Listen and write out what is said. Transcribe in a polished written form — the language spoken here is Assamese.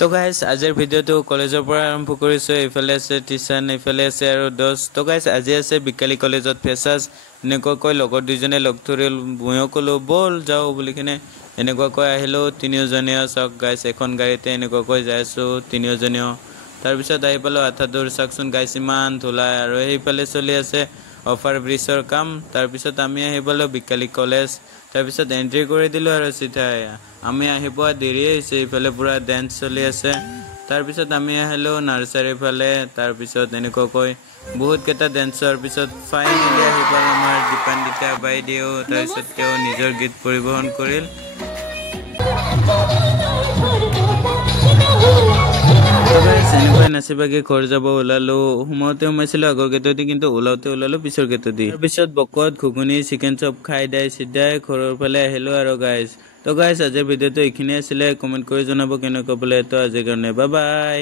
তো গাইস আজিৰ ভিডিঅ'টো কলেজৰ পৰা আৰম্ভ কৰিছো ইফালে আছে টিচান ইফালে আছে আৰু দোস্ত তো গাইস আজি আছে বিকালি কলেজত ফেচাস এনেকৈ লগৰ দুজনে লগ ধৰিল ময়ো কলো বল যাও বুলি কিনে এনেকৈ আহিলো তিনিজনীয়া সক গাইস এখন গাড়ীতে এনেকৈ যাইছো তিনিজনীয়া তাৰ পিছত আহি পালো আঠাদুৰ চাকচোন গাইস ইমান ধুলা আৰু এইফালে চলি আছে অফাৰ ব্ৰিজৰ কাম তাৰ পিছত আমি আহি পালো বিকালি কলেজ তাৰ পিছত এন্ট্ৰি কৰি দিলো আৰু সিধা আমি আহি পোৱা দেৰি হৈছে ইফালে পুৰা ডান্স চলি আছে তাৰ পিছত আমি আহিলো নাৰ্সাৰী ফালে তাৰ পিছত এনেকৈ বহুত কেটা ডান্সৰ পিছত ফাইনালি আহি পাল আমাৰ দীপান্বিতা বাইদেউ তাৰ পিছত তেওঁ নিজৰ গীত পৰিবেশন কৰিল এনেকৈ নাচিবাগে ঘৰ যাব ওলালো সময়তে সোমাইছিলো আগৰ গেটদি কিন্তু ওলালো পিছৰ গেটদি তাৰপিছত বকত ঘুগুনি চিকেন চপ খাই দাই সিধাই ঘৰৰ ফালে আহিলো আৰু গাইজ তো গাইজ আজিৰ ভিডিঅ'টো এইখিনিয়ে আছিলে কমেন্ট কৰি জনাব কেনেকুৱা বোলে তো আজিৰ কাৰণে বাই বাই